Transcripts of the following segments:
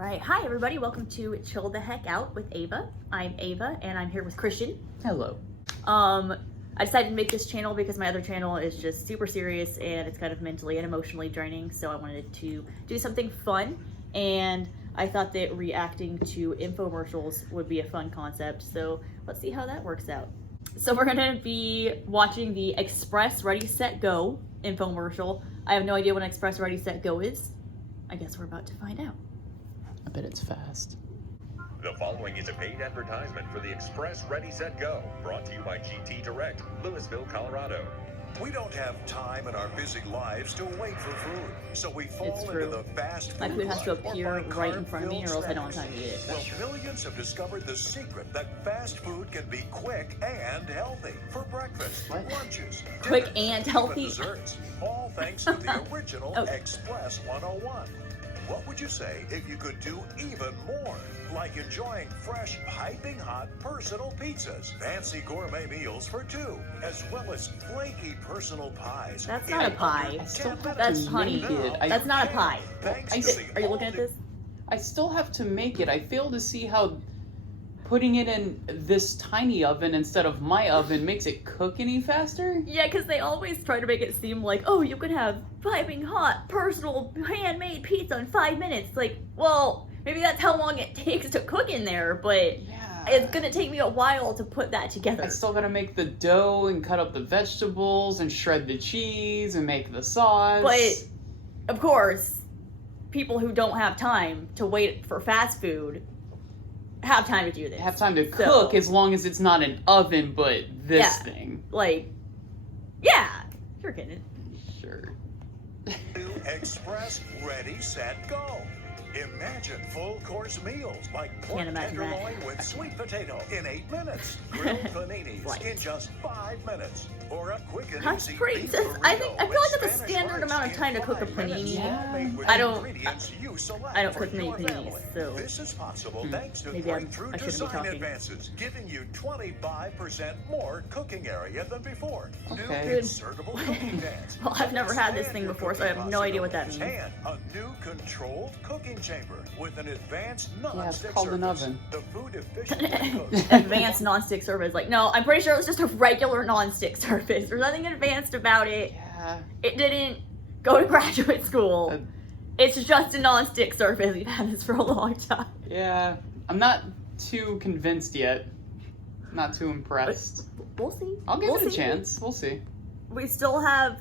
Alright, hi everybody, welcome to Chill the Heck Out with Ava. I'm Ava and I'm here with Christian. Hello. I decided to make this channel because my other channel is just super serious and it's kind of mentally and emotionally draining, so I wanted to do something fun, and I thought that reacting to infomercials would be a fun concept, so let's see how that works out. So we're going to be watching the Xpress Redi-Set-Go infomercial. I have no idea what an Xpress Redi-Set-Go is. I guess we're about to find out. I bet it's fast. The following is a paid advertisement for the Xpress Redi-Set-Go, brought to you by GT Direct, Louisville, Colorado. We don't have time in our busy lives to wait for food, so we fall It's into true. the fast food My food has to glut or appear buy right in front of me, or else I don't have time to eat it. Well, millions have discovered the secret that fast food can be quick and healthy for breakfast, lunches, Quick dinners, and even healthy? desserts, all thanks to the original Oh. Xpress 101. What would you say if you could do even more? Like enjoying fresh, piping hot personal pizzas, fancy gourmet meals for two, as well as flaky personal pies. That's not a pie. I still have That's to honey. make it. That's not a pie. Thanks I to did- the Are you looking at this? I still have to make it. I fail to see how putting it in this tiny oven instead of my oven makes it cook any faster. Yeah, because they always try to make it seem like, oh, you can have piping hot, personal, handmade pizza in 5 minutes. Like, well, maybe that's how long it takes to cook in there, but Yeah. it's gonna take me a while to put that together. I still gotta make the dough and cut up the vegetables and shred the cheese and make the sauce. But, of course, people who don't have time to wait for fast food have time to do this. have time to So- cook as long as it's not an oven, but this Yeah. thing. Like, yeah, you're getting it. Sure. New Xpress Redi-Set-Go. Imagine full-course meals like pork imagine that. tenderloin with sweet potato in 8 minutes, grilled paninis Right. in just 5 minutes, or a quick and That's easy pretty. beef I feel burrito like with that's a Spanish standard rice amount of in time to cook a 5 minutes, panini. all made with I don't- ingredients you select I don't for cook many your paninis, family. so This is possible thanks to maybe I breakthrough shouldn't be design talking. advances, giving you 25% more cooking area than before. New Okay. insertable cooking pans. Well, I've never had this thing Expand your before, so I have cooking no idea what that possibilities. means. And a new controlled cooking chamber with an advanced Yeah, it's non-stick called an surface. oven. The food efficiently cooks. Advanced non-stick surface. Like, no, I'm pretty sure it was just a regular non-stick surface. There's nothing advanced about it. Yeah. It didn't go to graduate school. Uh, It's just a non-stick surface. We've had this for a long time. Yeah. I'm not too convinced yet. Not too impressed. We'll see. I'll give We'll it a see. chance. We'll see. We still have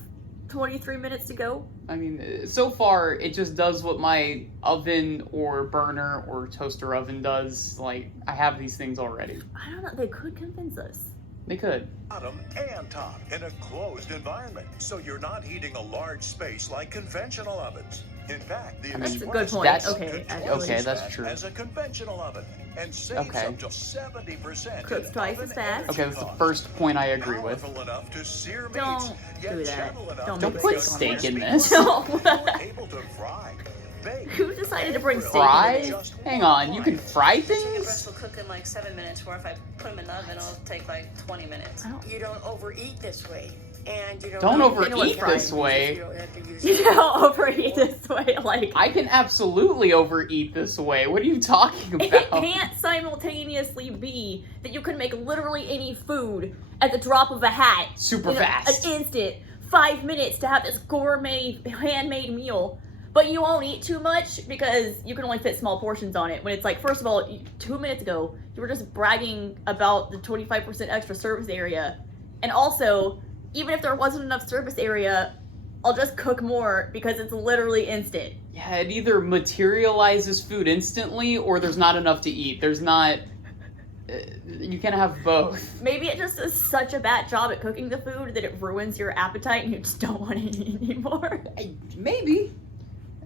23 minutes to go. I mean, so far it just does what my oven or burner or toaster oven does. Like, I have these things already. I don't know. They could convince us. They could. Bottom and top in a closed environment, so you're not heating a large space like conventional ovens. In fact, the That's a Xpress good point. That's- Okay, controls actually. Okay, that's fast true. as a conventional oven and saves Okay. up to 70% Cooks in twice oven as fast. energy Okay, that's the costs. first point I agree with. Powerful enough to sear meats, Don't yet do that. gentle enough Don't to make make put a steak in crispy this. crust. No. You're able to fry, bake, Who decided to bring and steak grill Fry? into just Hang one on, you can bite. fry Chicken breast things? will cook in like 7 minutes, or if I put them in the oven, it'll take like 20 minutes. You don't overeat this way, and you don't. Don't know what's overeat fried. this way. You don't have to use You don't overeat this way. Like, I can absolutely overeat this way. What are you talking it about? can't simultaneously be that you can make literally any food at the drop of a hat. Super in fast. An instant. 5 minutes to have this gourmet, handmade meal. But you won't eat too much because you can only fit small portions on it. When it's like, first of all, 2 minutes ago, you were just bragging about the 25% extra surface area. And also, even if there wasn't enough surface area, I'll just cook more because it's literally instant. Yeah, it either materializes food instantly or there's not enough to eat. There's not. You can have both. Maybe it just does such a bad job at cooking the food that it ruins your appetite and you just don't want to eat anymore. Maybe.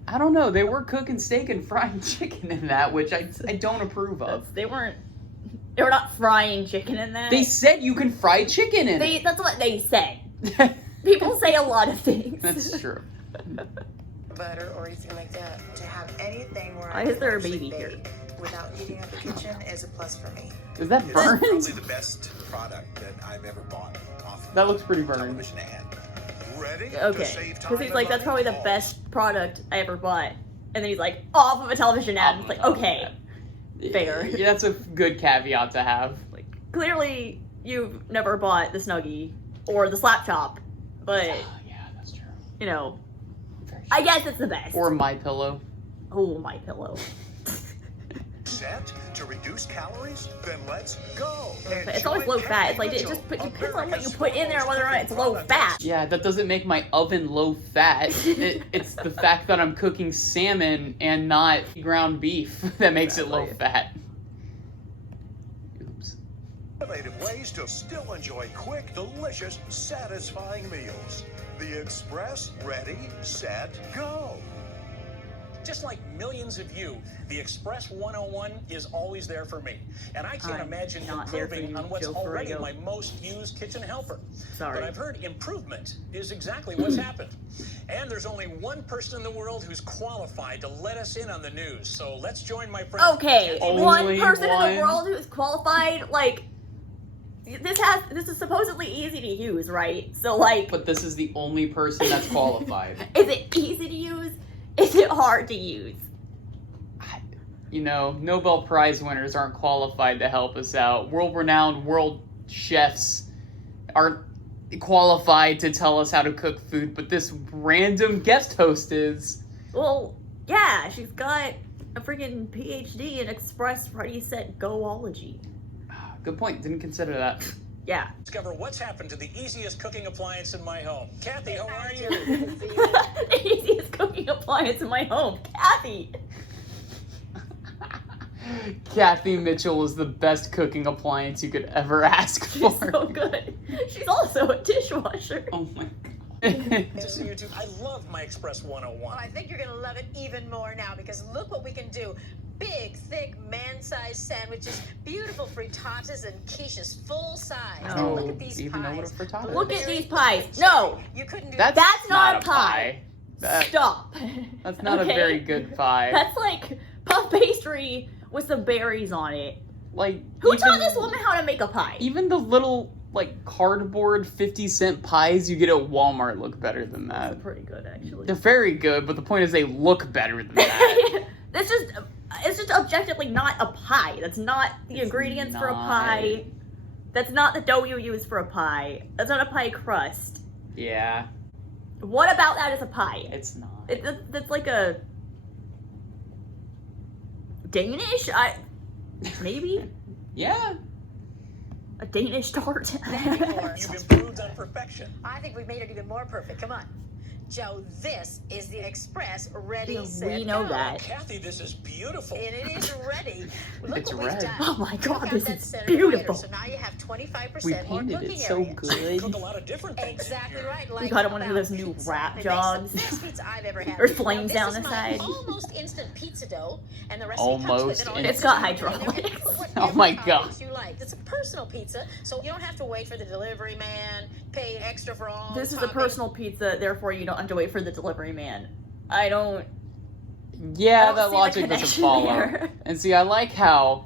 I don't know. They were cooking steak and frying chicken in that, which I don't approve of. They were not frying chicken in that. They said you can fry chicken in it. That's what they said. People say a lot of things. That's true. butter or anything like that. To have anything where Why I is can there a actually baby here? bake without heating up the kitchen is a plus for me. Is that It's burned? probably the best product that I've ever bought off That looks pretty burned. television ad. Ready to Okay. save time Because he's like, and that's money? probably the best product I ever bought. and then he's like, off of a television ad. It's like, okay, fair. Yeah, that's a good caveat to have. Like, clearly you've never bought the Snuggie or the Slap Chop, but Yeah, that's true. you know, Very true. I guess it's the best. Or My Pillow. Oh, My Pillow. Set to reduce calories? Then let's go. It's always low fat. It's like, it just depends on what you put in there, whether or not it's low fat. Yeah, that doesn't make my oven low fat. It's the fact that I'm cooking salmon and not ground beef that makes it low fat. Oops. Innovative ways to still enjoy quick, delicious, satisfying meals. The Express Ready-Set-Go. Just like millions of you, the Express 101 is always there for me. And I can't I'm imagine not there for improving you, on what's Joe already Ferrigno. my most used kitchen helper. Sorry. But I've heard improvement is exactly what's happened. And there's only one person in the world who's qualified to let us in on the news. So let's join my friend. Okay, Only one person in one. the world who's qualified, like, this is supposedly easy to use, right? So, like, But this is the only person that's qualified. is it easy to use? Is it hard to use? You know, Nobel Prize winners aren't qualified to help us out. World-renowned world chefs aren't qualified to tell us how to cook food, but this random guest host is. Well, yeah, she's got a freaking PhD in Express Ready-Set-Go-ology. Good point. Didn't consider that. Yeah. Discover what's happened to the easiest cooking appliance in my home. Kathy, how are you? The easiest cooking appliance in my home. Kathy! Kathy Mitchell is the best cooking appliance you could ever ask She's for. so good. She's also a dishwasher. Oh my god. Good to see you too. I love my Express 101. Well, I think you're going to love it even more now because look what we can do. Big, thick, man-sized sandwiches, beautiful frittatas, and quiches full size. Oh, Look at these even know what a pies. frittata is. Look at these pies. No! You couldn't do That's, That's not a a pie. That- Stop. That's not a Okay? very good pie. That's like puff pastry with some berries on it. Like, Who even- taught this woman how to make a pie? Even the little, like, cardboard 50-cent pies you get at Walmart look better than They're that. pretty good, actually. They're very good, but the point is they look better than that. It's just objectively not a pie. That's not the It's ingredients for a not. pie. That's not the dough you use for a pie. That's not a pie crust. Yeah, What about that is a pie? it's not. That's like a Danish? Maybe? Yeah. A Danish tart? You've improved on perfection. I think we've made it even more perfect. Come on. Joe, this is the Express Ready-Set-Go. We know that. Kathy, this is beautiful. And it is ready. Look It's what we've red. done. Oh my God, Took out this that is center beautiful. divider, So now you have 25% We more painted cooking it so area. good. Cook a lot of different things. Exactly right. We Like got one of those about new pizza. wrap It makes jobs. the best pizza I've ever had. There's flames Now, down this the is side. my almost instant pizza dough, and the recipe Almost comes with it. All you It's have got to do is hydraulics. put whatever Oh my toppings God. You like. It's a personal pizza, so you don't have to wait for the delivery man, pay extra for all This the is a toppings. personal pizza, therefore you don't have to wait for the delivery man. I don't Yeah, don't that see the logic doesn't connection follow. there. And see, I like how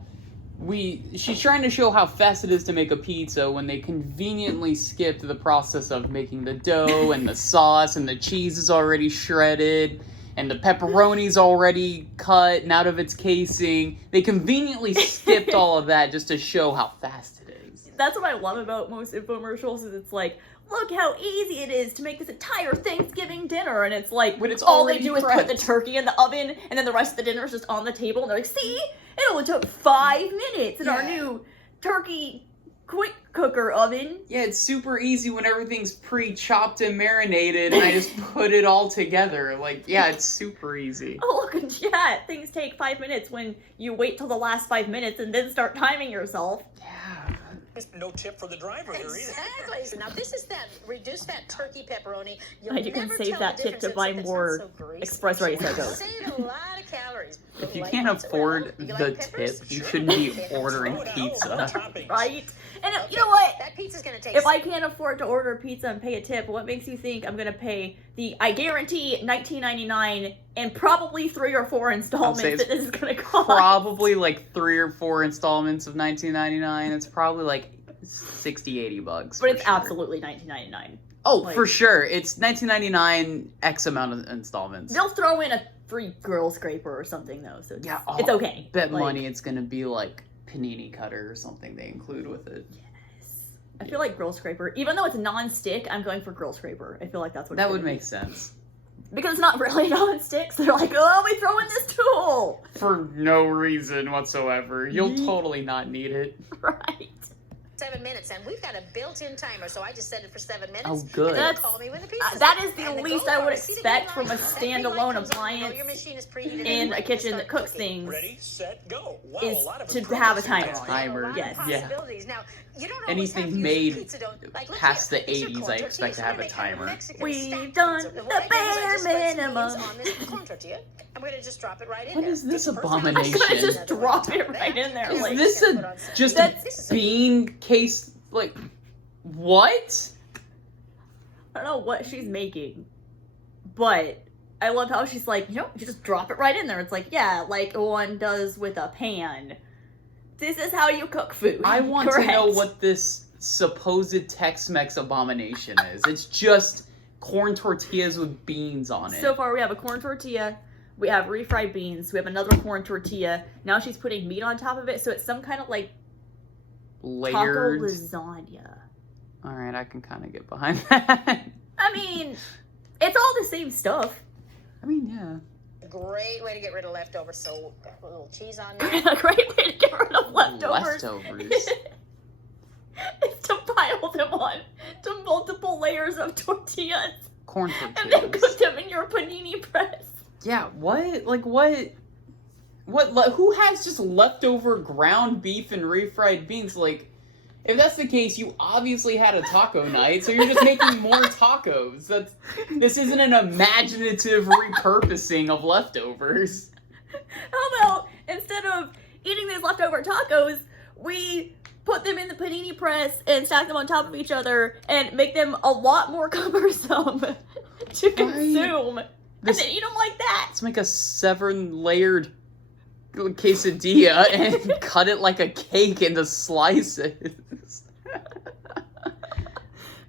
she's trying to show how fast it is to make a pizza when they conveniently skipped the process of making the dough and the sauce and the cheese is already shredded and the pepperoni's already cut and out of its casing. They conveniently skipped all of that just to show how fast it is. That's what I love about most infomercials is it's like, look how easy it is to make this entire Thanksgiving dinner, and it's like, But it's all they already do is put the prepped. turkey in the oven, and then the rest of the dinner is just on the table, and they're like, see? It only took 5 minutes in our Yeah. new turkey quick cooker oven. Yeah, it's super easy when everything's pre-chopped and marinated and I just put it all together. Like, yeah, it's super easy. Oh, look in chat. Things take 5 minutes when you wait till the last 5 minutes and then start timing yourself. Yeah. No tip for the driver here either. Exactly. So now this is that reduced fat turkey pepperoni. You'll And you can never save tell that the tip difference to buy except it's more not so greasy. Express Ready-Set-Go. Save a lot of calories. If you Like can't mozzarella? afford You the like peppers? tip, you Sure. shouldn't be Peppers. ordering Throw it out, pizza. more toppings. Right? And Okay, you know what? That pizza's gonna taste. If I can't afford to order a pizza and pay a tip, what makes you think I'm gonna pay I guarantee, $19.99 and probably 3 or 4 installments it's that this is gonna cost? Probably like 3 or 4 installments of $19.99. It's probably like $60-$80. But for it's sure. absolutely $19.99. Oh, like- for sure. It's $19.99 X amount of installments. They'll throw in a free girl scraper or something though, so Yeah, it's okay. Bet Like, money it's gonna be like panini cutter or something they include with it. Yes. I feel like girl scraper, even though it's non-stick, I'm going for girl scraper. I feel like that's what That it's would gonna make be. sense. Because it's not really non-stick, so they're like, oh, we throw in this tool! For no reason whatsoever. You'll totally not need it. Right. 7 minutes, and we've got a built-in timer, so I just set it for 7 minutes. Oh, good. And then call me when the pizza's That done. is the And least goal I would is, see the expect green from a light? That green light standalone comes on, you know appliance your machine is preheated and in a ready to kitchen start that cooks cooking. things. Ready, set, go. Wow, Is a lot of to have a improvements. timer on it. Timer, Yes. yeah. Possibilities. Now, you don't always Anything have to use made pizza dough. Like, look past here. the These are 80s, corn I tortillas. expect to We're have gonna a make kind of timer. Mexican We've stack done pizza. the What I did was I bare just spread some minimum. beans on this corn tortilla, and we're gonna just drop it right in What there. is this First time- abomination? I'm gonna just drop it right in there. Is Like, this just a bean case? Like, what? I don't know what she's making, but I love how she's like, you just drop it right in there. It's like, yeah, like one does with a pan. This is how you cook food. I want Correct. to know what this supposed Tex-Mex abomination is. It's just corn tortillas with beans on it. So far, we have a corn tortilla, we have refried beans, we have another corn tortilla. Now she's putting meat on top of it, so it's some kind of like layered. taco lasagna. All right, I can kind of get behind that. I mean, it's all the same stuff. I mean, yeah. Great way to get rid of leftovers. So, put a little cheese on A there. great way to get rid of leftovers. Leftovers. Is to pile them on to multiple layers of tortillas Corn and then tortillas. cook them in your panini press. Yeah, what? Like, what? Who has just leftover ground beef and refried beans? Like, if that's the case, you obviously had a taco night, so you're just making more tacos. This isn't an imaginative repurposing of leftovers. How about instead of eating these leftover tacos, we put them in the panini press and stack them on top of each other and make them a lot more cumbersome to consume. And then eat them like that. Let's make a 7-layered quesadilla and cut it like a cake into slices.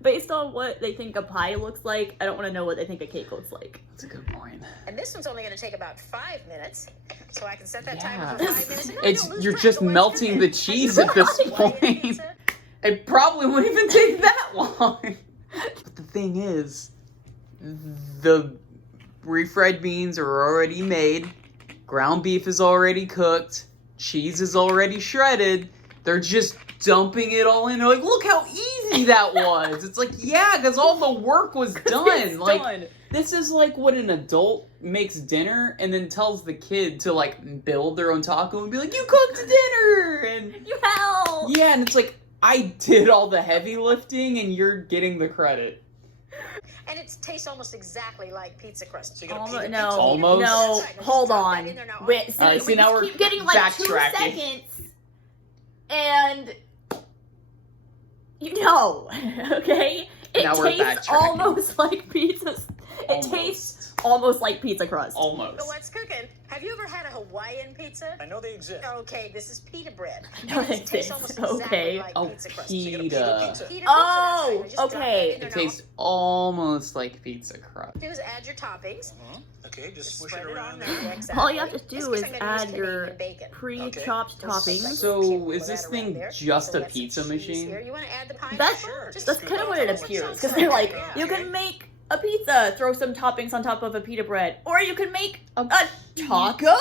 Based on what they think a pie looks like, I don't want to know what they think a cake looks like. That's a good point. And this one's only going to take about 5 minutes, so I can set that timer Yeah. for 5 minutes. And It's don't lose you're track just of what's melting cooking. the cheese at this point. It probably wouldn't even take that long. But the thing is, the refried beans are already made, ground beef is already cooked, cheese is already shredded. They're just dumping it all in. They're like, look how easy that was. It's like, yeah, because all the work was done. Like, done. this is like what an adult makes dinner and then tells the kid to like build their own taco and be like, you cooked dinner! And You help! yeah, and it's like, I did all the heavy lifting and you're getting the credit. And it tastes almost exactly like pizza crust. So you're gonna Almost, peel the no, pizza. Almost. no, That's right. Just hold drop on. that in there now. Wait, see, Alright, see, we now just we're keep getting like 2 backtracking. seconds. And okay? It Now we're tastes backtracking. almost like pizza. It tastes almost like pizza crust. So Almost. what's cooking? Have you ever had a Hawaiian pizza? I know they exist. Okay, this is pita bread. know And they it tastes exist. almost exactly Okay. like Oh, pizza crust. So you're gonna pita. peel the pizza. Pita pizza, Oh, that's right. Just drop that okay. in there It now. tastes almost like pizza crust. Do is add your toppings. Okay, just Just swish spread it it around on there. there. Exactly. All you have to This do case is I'm gonna use add your Canadian bacon. pre-chopped toppings. So is this That thing around there. just So a we got some pizza cheese machine? here. You want to add the pineapple? That's Sure. Just that's scoop kind of it what on it top. appears Sounds because like they're like, it, you yeah. can make a pizza, throw some toppings on top of a pita bread, or you can make a taco,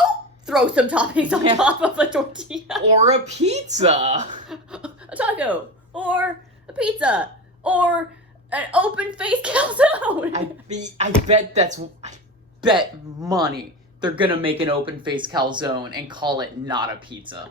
throw some toppings on top of a tortilla, Or a pizza! a taco, or a pizza, or an open-faced calzone. I bet money they're gonna make an open-faced calzone and call it not a pizza.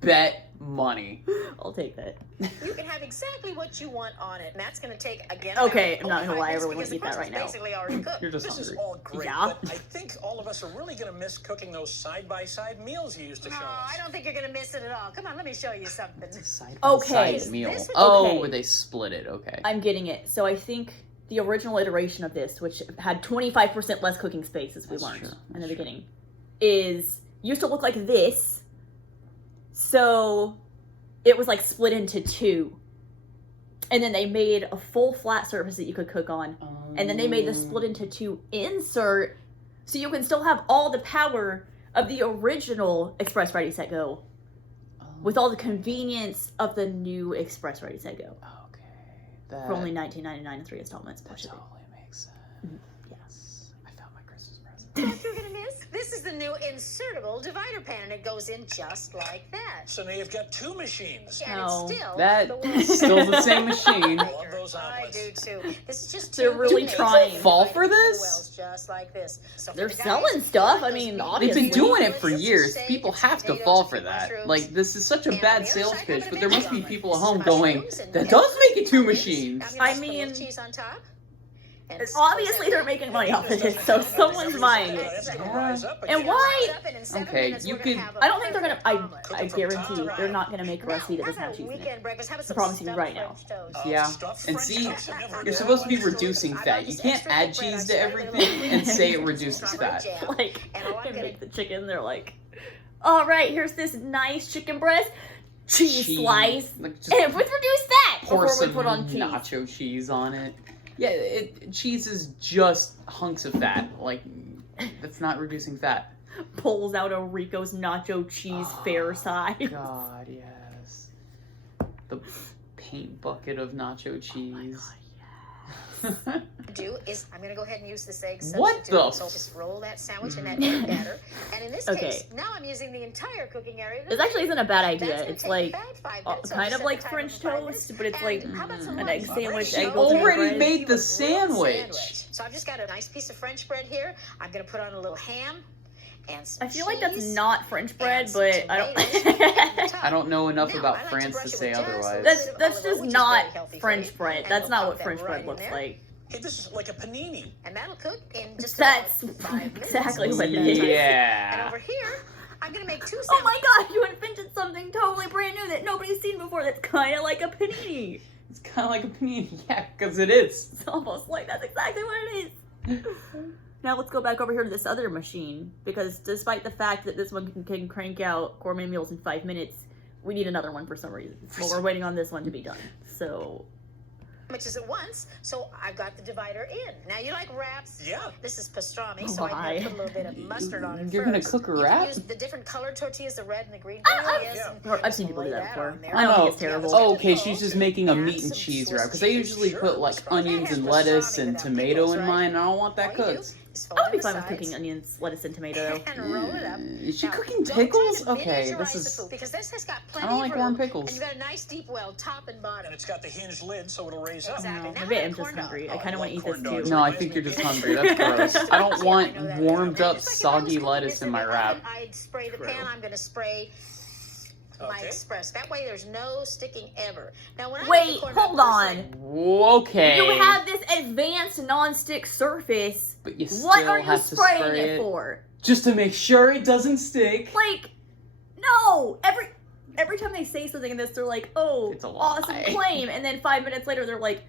Bet money. I'll take that. You can have exactly what you want on it, and that's going to take again. Okay, about I'm not gonna 5 lie, I minutes really wanna because the eat that crust right is now. Basically already cooked. You're just This is hungry. all great, Yeah. but I think all of us are really going to miss cooking those side-by-side meals you used to No, show us. I don't think you're going to miss it at all. Come on, let me show you something. Okay. Side meal. This- Oh, okay. where they split it. Okay. I'm getting it. So I think the original iteration of this, which had 25% less cooking space, as we That's learned true. in the beginning, used to look like this. So it was like split into 2. And then they made a full flat surface that you could cook on. And then they made the split into 2 insert so you can still have all the power of the original Express Ready-Set-Go with all the convenience of the new Express Ready-Set-Go. Okay. That, for only $19.99 in 3 installments. that totally makes sense. Yes. I found my Christmas present. What you're gonna miss? This is the new insertable divider pan, and it goes in just like that. So now you've got 2 machines. And Oh, it's still That the is world's still the same machine. I love those I omelets. do too. This is just They're two really big trying. Fall for this? wells just like this. So for They're the guys selling who stuff. like I mean, those obviously. They've been doing it meat for omelets, years. steak, People and have to potatoes, fall for and that. mushrooms. Like, this is such a And bad on the other sales side, pitch, have but a there must be veggie people at omelet. home going, Mushrooms and that peppers does make it 2 and machines. I'm gonna I just put a little mean, cheese on top. And Obviously, they're making money off of this, so someone's buying it. That's gonna rise up And again. why? Okay, you could- I don't think they're gonna. I guarantee they're not gonna make a recipe that doesn't have cheese in it. Weekend breakfast. How about I some promise you stuffed right now. French toast? Yeah, Stuffed and French see, toast. I've never you're heard supposed to be that. reducing fat. You can't add cheese to everything and say it reduces fat. Like, they make the chicken. They're like, all right, here's this nice chicken breast, cheese slice, Like, just and let's reduce that pour before we some put on cheese. nacho cheese on it. Yeah, cheese is just hunks of fat. Like, that's not reducing fat. Pulls out a Rico's nacho cheese fair size. God, yes. The paint bucket of nacho cheese. Do is I'm gonna go ahead and use this egg What substitute. the So just roll that sandwich in that egg batter. And in this Okay. case, now I'm using the entire cooking area. This actually isn't a bad idea. That's gonna It's take like about 5 minutes, so kind just of set like the timer French for 5 minutes. toast, but it's And like how about some an lunch? egg sandwich, She egg already bread. made the Grilled sandwich. So I've just got a nice piece of French bread here. I'm gonna put on a little ham and some I feel like that's cheese. not French bread, and some but I tomatoes don't. on the top. I don't know enough Now, about I like to France brush to it say with just a otherwise. little That's bit of olive oil, just which is not very healthy for French you. bread. And That's we'll not pop what that French right bread in looks there. like. Hey, this is like a panini. And that'll cook in just That's about 5 minutes. exactly what it And is. Yeah. over here, I'm gonna make 2 Oh sandwiches. my god, you invented something totally brand new that nobody's seen before that's kind of like a panini. It's kind of like a panini. Yeah, because it is. It's almost like that's exactly what it is. Now let's go back over here to this other machine, because despite the fact that this one can crank out gourmet meals in 5 minutes, we need another one for some reason. Well, we're waiting on this one to be done. So Sandwiches at once, so I've got the divider in. Now you like wraps? Yeah. This is pastrami, so I'm Why? gonna put a little bit of mustard on it You're gonna first. cook a You wrap? can use the different colored tortillas, the red and the green. I've seen people do that before. there. I don't think it's terrible. Oh, okay, she's just making a Add meat and some cheese Swiss wrap. Because I usually cheese. put like Sure. onions That and has lettuce pastrami and without tomato pickles, in right? mine, and I don't want that All you do cooked. is fold I would in be the fine with sides cooking onions, lettuce, and tomato. and roll it up. Is she Now, cooking don't try pickles? to Okay, miniaturize this the is. food, because this has got I plenty don't of like room, warm pickles. and you've got a nice deep well, top and bottom. And it's got the hinged lid, so it'll raise up. Exactly. Oh, Now maybe I I'm have just corn dog. hungry. I Oh, kind of I want to eat love this corn too. dogs. No, I think you're just hungry. That's gross. I don't want I know that. warmed up, Just like if I was soggy cooking lettuce this in my the wrap. oven, I'd spray the True. pan. I'm going to spray my Okay. Express. That way there's no sticking ever. Now when I Wait, make the corn hold dog on. first, Okay. You have this advanced non-stick surface. But you still What are you have to spraying spray it for? Just to make sure it doesn't stick. Like, no. Every time they say something in this, they're like, "Oh, It's a lie. awesome claim," and then 5 minutes later, they're like,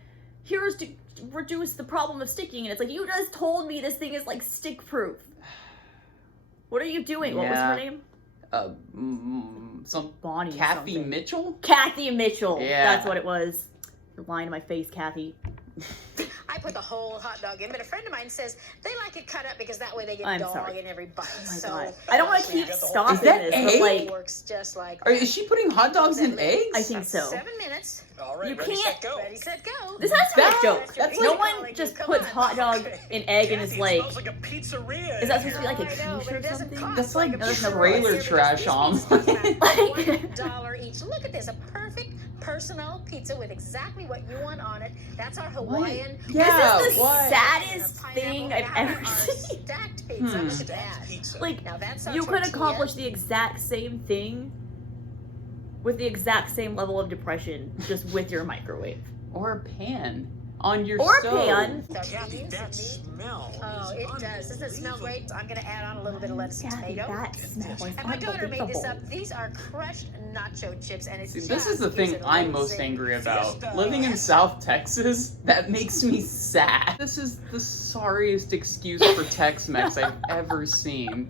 "Here's to reduce the problem of sticking." And it's like, you just told me this thing is like stick-proof. What are you doing? What was Yeah. her name? Some Bonnie. Kathy something. Mitchell? Kathy Mitchell. Yeah. That's what it was. You're lying to my face, Kathy. I put the whole hot dog in, but a friend of mine says they like it cut up because that way they get I'm dog sorry. in every bite. Oh my so god. I don't want to keep got the whole- stopping Is that this, egg? but it like, works just like Is she putting hot dogs in eggs? I think so. 7 minutes. All right, You ready, can't- set, go. Ready, set, go. this has to be a That- joke. that's No like- one just puts hot dog in egg and is Kathy, like, it smells like a pizzeria. is that supposed to be like a I know, quiche but or it doesn't something? cost That's like a no trailer pizza. trash These omelet. pizzas cost about Like- $1 each. Look at this, a perfect personal pizza with exactly what you want on it. That's our Hawaiian. Yeah, This is the what? saddest thing I've ever Our seen. stacked pizza. Hmm. Look at that. Pizza. Like, Now that's our you could tortilla. accomplish the exact same thing with the exact same level of depression, just with your microwave. Or a pan on your Or a stove. pan. Kathy, that smell Oh, is it does. Doesn't it smell great? I'm going to add on a little bit of lettuce and Kathy, tomato. that smells And my daughter made this up. unbelievable. These are crushed nacho chips, and it's See, just this is the gives thing it a I'm little most zing. angry about. Fiesta. Living in South Texas, that makes me sad. This is the sorriest excuse for Tex-Mex I've ever seen.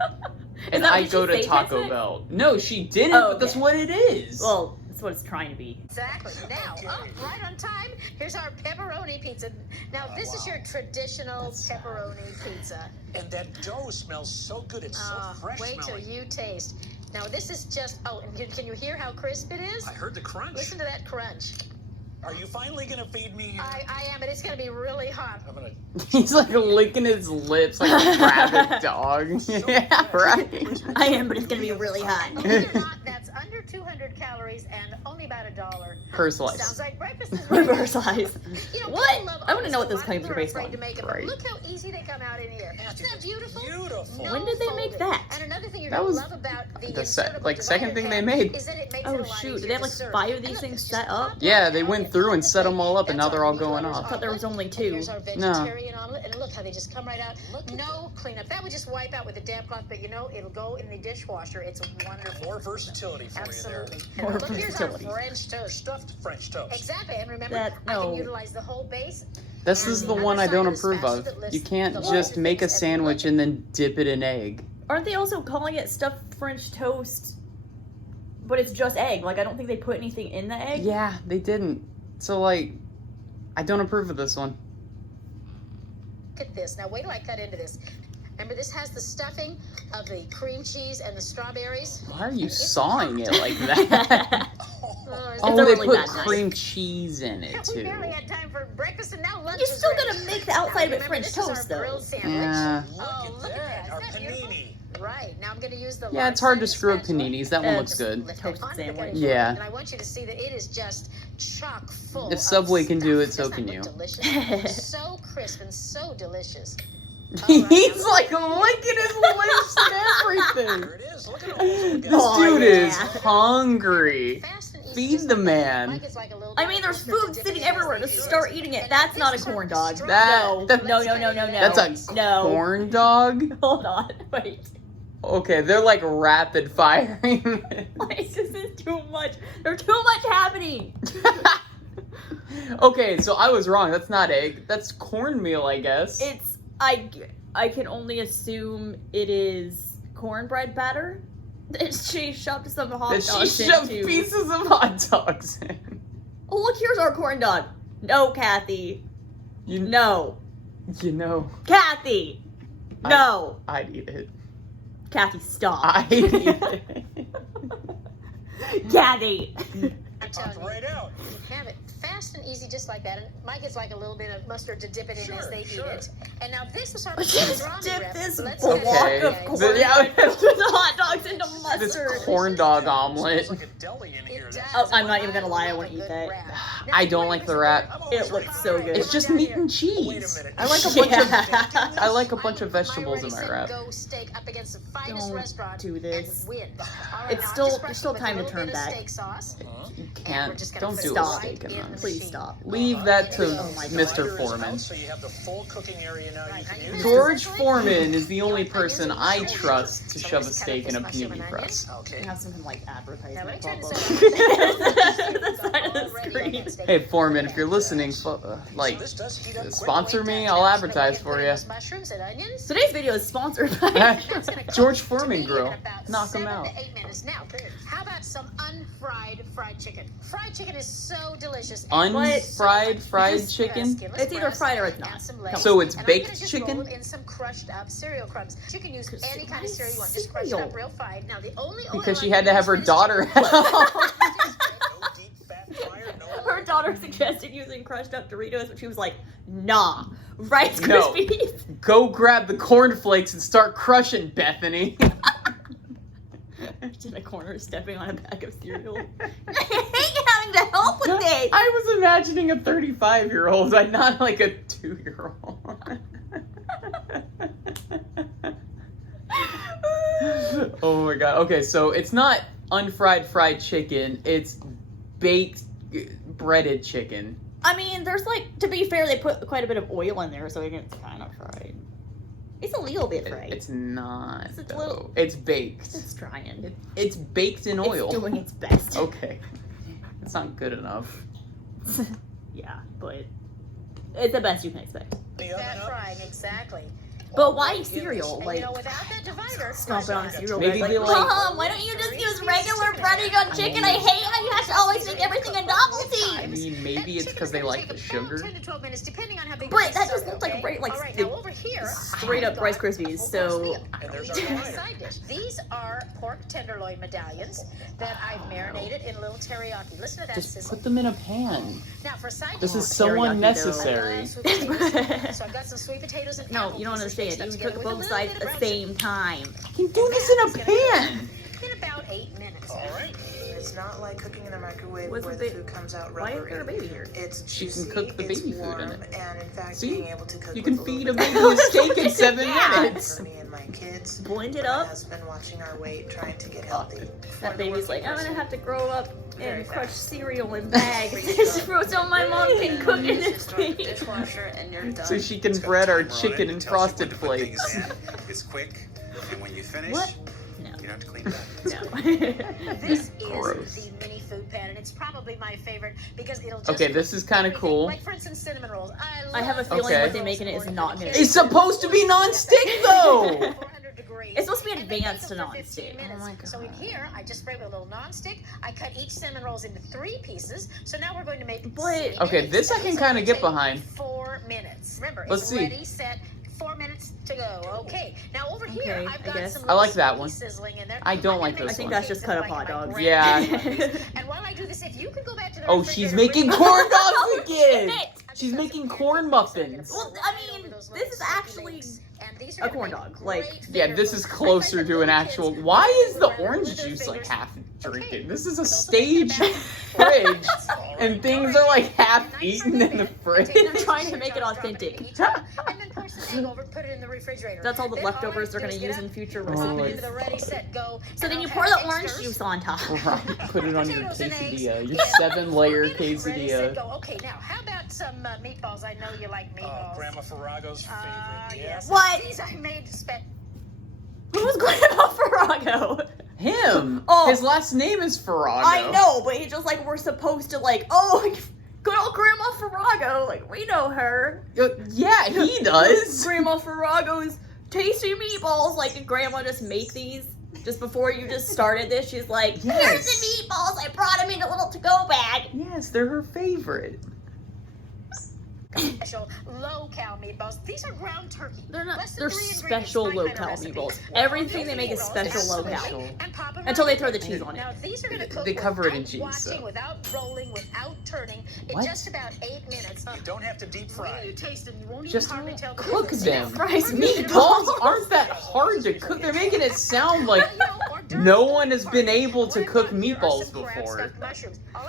And that I what go she to say, Taco Tex-Mex? Bell. No, she didn't, Oh, but that's okay. what it is. Well, it's what it's trying to be. Exactly. Now, right on time, here's our pepperoni pizza. Now, this is your traditional pepperoni pizza. And that dough smells so good. It's so fresh Wait till smelling. you taste. Now, this is just, and can you hear how crisp it is? I heard the crunch. Listen to that crunch. Are you finally going to feed me here? I am, and it's going to be really hot. I'm going to... He's like licking his lips like a rabid dog. Yeah, right. I am, but it's gonna be really hot. Believe it or not, that's under 200 calories and only about $1. Per slice. Sounds like breakfast is Reverse size. You know, What? people love I want to know what oats, those a lot claims of are people based afraid on. to make them, Right. but look how easy they come out in here. Isn't that beautiful? Beautiful. When did they make folded. that? And another thing you're That gonna was love about the the insertable second divider thing they pan made. is that it makes it Oh a lot shoot, easier did they have to like serve. 5 of And these look, things it's set just up? pop Yeah, right they out went and through on and the set them plate. all up, and now That's they're our all meat going lovers off. I thought there was only omelet. 2. Here's our No. vegetarian omelet, and look how they just come right out. No cleanup. That would just wipe out with a damp cloth, but you know, it'll go in the dishwasher. It's wonderful. More versatility for Absolutely. you More And look, here's our versatility. French there. toast. Stuffed French toast. Exactly, and remember, That- I no. can utilize the whole base. This And is the the other one I side don't of the approve spatula of. that lifts You can't the just larger make a things and sandwich look and then dip it in egg. Aren't they also calling it stuffed French toast? But it's just egg. Like I don't think they put anything in the egg. Yeah, they didn't. So like, I don't approve of this one. Look at this. Now, wait till I cut into this. Remember, this has the stuffing of the cream cheese and the strawberries. Why are you sawing it like that? Oh, Oh, a they really put bad knife. cream cheese in it we too. barely had time for breakfast, and now lunch You're is still ready. gonna make the outside of it Now, French remember, this is toast, our though. grilled sandwich. Yeah. Oh, look at that. Our Isn't that beautiful? panini. Right. Now I'm going to use the Yeah, it's hard to large-sided screw up spatula. paninis. That one looks Just good. Lift toasted that onto the sandwich. cutting board, Yeah. And I want you to see that it is just chock full. If of Subway can do it, stuff. so Doesn't can that you. look delicious? So crisp and so delicious. He's like licking his lips and everything. There it is. Look at all those This little Oh, dude yeah. is hungry. Fast and easy, Feed just the like that. man. Mike is like a little I mean, there's dog. food sitting everywhere. Just start eating it. That's not a corn dog. That- No, no, no, no, no. That's a No. corn dog? Hold on. Wait. Okay, they're like rapid firing. Like, this is too much. There's too much happening. Okay, so I was wrong. That's not egg. That's cornmeal, I guess. It's I can only assume it is cornbread batter that she shoved some hot That she dogs shoved into. pieces of hot dogs in. Oh, look, here's our corn dog. No, Kathy. You No. You know, Kathy. No. I'd eat it. Kathy, stop. I'd eat it. Kathy. I'm telling you, Right out. you have it fast and easy just like that. And Mike gets like a little bit of mustard to dip it in as they Sure, eat it. And now this is our Just pastrami dip wrap. this Let's block get Okay. it. of corn But yeah- with the hot dogs into This mustard. corn dog omelet. It's like a deli in here. It That's- does. Oh, I'm not even gonna lie, I love wanna a eat good that. wrap. I don't like the wrap. I'm always It looks ready. so good. It's just meat and Wait a cheese. minute. I like a bunch of Yeah. I like a bunch I of would put vegetables in my wrap. Redi-Set-Go steak up against the finest Don't restaurant do this. and win. All right, It's now still- just brush there's still it with a time to little turn bit of back. steak sauce. You And we're can't. just gonna Don't put do it a Stop. steak in right in this. the Please machine. stop. Leave that to Oh my God. Mr. Divider is Foreman. out, so you have the full cooking area now. You can use it. George Foreman is the only person I trust to shove a steak in a panini press. Okay. Have something like Now advertisement let me turn pop this up. over. The side of the Already on screen. the steak. Hey Foreman, if you're listening, like This does heat up quick. sponsor me, I'll advertise for you. Mushrooms and onions. Today's video is sponsored by That's gonna cook George to Foreman me Grill. in about Knock 'em 7 out. to 8 minutes. Now, how about some unfried fried chicken? Fried chicken is so delicious. Unfried fried Just chicken. It's either fried or it's not. So it's And I'm baked gonna just chicken? roll it in some crushed up cereal crumbs. You can use Because any kind why of cereal you want. Just crushed cereal? up real fine. Now the only oil Because she I'm had to gonna have her use for this daughter chicken- out. No deep fat fryer, no. Her daughter suggested using crushed up Doritos, but she was like, nah, Rice No. Krispies. Go grab the cornflakes and start crushing, Bethany. She's in a corner stepping on a bag of cereal. I hate having to help with this. I was imagining a 35-year-old, not like a 2-year-old. Oh my god. Okay, so it's not unfried fried chicken, it's baked breaded chicken. I mean, there's like, to be fair, they put quite a bit of oil in there, so it's kind of fried. It's a little bit fried. It's not. It's a though. little- It's baked. It's trying. It's baked in oil. It's doing its best. Okay. It's not good enough. Yeah, but it's the best you can expect. The oven Fat up. frying, exactly. But why cereal? And, Like, without that divider, stomping on the cereal. Maybe bag, they like, like- Mom, why don't you just use regular breading on chicken? I hate how you have to always make everything a I novelty. mean, maybe it's because they like the sugar. 10 to 12 minutes, depending on how big But the that pieces just are, looked like okay? right, like All right, the now over here, straight up I've Rice got Krispies, a whole so- course meal. And there's our A delight. side dish. These are pork tenderloin medallions that I've marinated in a little teriyaki. Listen to that Just sizzle. put them in a pan. Now for a side This dish, is so teriyaki, unnecessary. I love sweet potatoes. So I've got some sweet potatoes and No, apple you don't pieces understand. mixed You up can together cook with a both little sides bit at of the brown same time. You can do this in a pan. sugar. In about 8 minutes. All right. It's not like cooking in the microwave What's where the the ba- food comes out Why is rubbery. there a baby here? It's She can juicy, cook the it's baby food in warm, it. and in fact, See? being able to cook You with can a feed little a bit baby a steak in 7 Yeah. minutes. for me and my kids. Blend it My up. husband watching our weight, trying to get healthy. That baby's like, I'm gonna have to grow up Very and crush fast. cereal in bags so my mom can cook in this thing. Dishwasher and you're done. So she can It's got bread a our timer on chicken it. and It tells you when frosted to put things flakes. in. It's quick, and when you finish, What? you don't have to clean it up. No. This Gross. is the mini food pan, and it's probably my favorite because it'll just Okay, this is kind of everything. cool. Like for instance, cinnamon rolls. I have a feeling Okay. what they make in it is not gonna It's supposed to be non-stick though. 400 degrees. It's supposed to be And they bake advanced to them for 15 non-stick. minutes. Oh my So in God. here, I just spray with a little non-stick. I cut each cinnamon rolls into 3 pieces. So now we're going to make. But- cinnamon Okay, minis. this I And can it's kinda gonna get take behind. 4 minutes. Remember, Let's it's see. ready, set. 4 minutes to go. Okay. Now over here, Okay, I've I got guess. some. I like little that smoky one. Sizzling in there. I don't I'm like gonna this I think one. that's just cut up hot dogs. Yeah. And while I do this, if you could go back to the Oh, she's refrigerator, making bring- corn dogs again. Shit. She's making corn muffins. Well, I mean, this is actually a corn dog. Like, Yeah, this is closer to an actual. Why is the orange juice like half drinking? This is a stage fridge, and things are like half eaten in the fridge. They're trying to make it authentic. And then pour some egg over, put it in the refrigerator. That's all the Then leftovers I they're do gonna is use get in up, future pop it recipes. into the Ready-Set-Go. So then and you I'll pour have the orange extras. juice on top. Right, put it on your Potatoes and eggs. quesadilla, your Yeah. 7-layer Ready-Set-Go. quesadilla. Okay, now how about some meatballs? I know you like meatballs. Grandma Farrago's favorite. Yes. What? These I made Who's Grandma Farrago? Him. Oh. His last name is Farrago. I know, but he just like we're supposed to like, oh, good old Grandma Farrago. Like we know her. Yeah, he does. Grandma Farrago's tasty meatballs. Like did Grandma just make these just before you just started this? She's like, here's Yes. the meatballs. I brought them in a little to-go bag. Yes, they're her favorite. special low-cal meatballs. These are ground turkey. They're not. Less than They're 3 ingredients, special my kind of low-cal recipe. meatballs. Well, Everything they make is meatballs, special absolutely. low-cal. And pop 'em Until right they throw the in. cheese on it. Now these are going to cook They cover it in without cheese, watching, so. without rolling, without turning, in What? just about 8 minutes. You don't have to deep When fry. you taste them, you won't Just even hardly tell the cook difference. them. Fries Meatballs aren't that hard to cook. They're making it sound like no one has been able to cook meatballs before.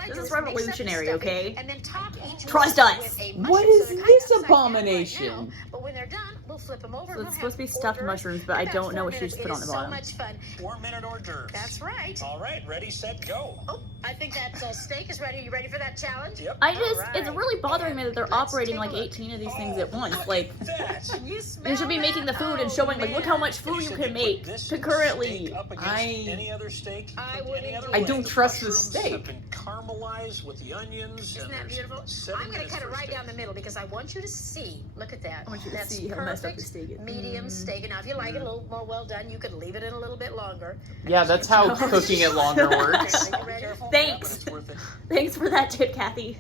This is revolutionary, okay? And then top each Trust one us. with a What mushroom. is So they're kind this of upside down right abomination? now, but when they're done, we'll flip them over. So We'll it's supposed to be have stuffed hors d'oeuvres. mushrooms, but I About don't know 4 what she minutes. just put It on the is bottom. So much fun. 4-minute hors d'oeuvres. That's right. All right, ready, set, go. Oh, I think that steak is ready. You ready for that challenge? Yep. I just, Alright. it's really bothering me that they're Let's operating take like a look. 18 of these things at once. Like, That. You they should be smell making the that? food and Oh, showing, like, look how man. much food you said can put make this concurrently. steak up against I- any other steak. I cooked wouldn't any other do I way. don't The trust the mushrooms steak. have been caramelized with the onions. Isn't and that there's beautiful? 7 I'm going to minutes cut it for right steak. down the middle because I want you to see. Look at that. I want you to That's see how messed up perfect the steak is. medium steak. And now if you like it a little more well done, you could leave it in a little bit longer. Yeah, that's how cooking it longer works. Are you ready? Thanks. But it's worth it. Thanks for that tip, Kathy.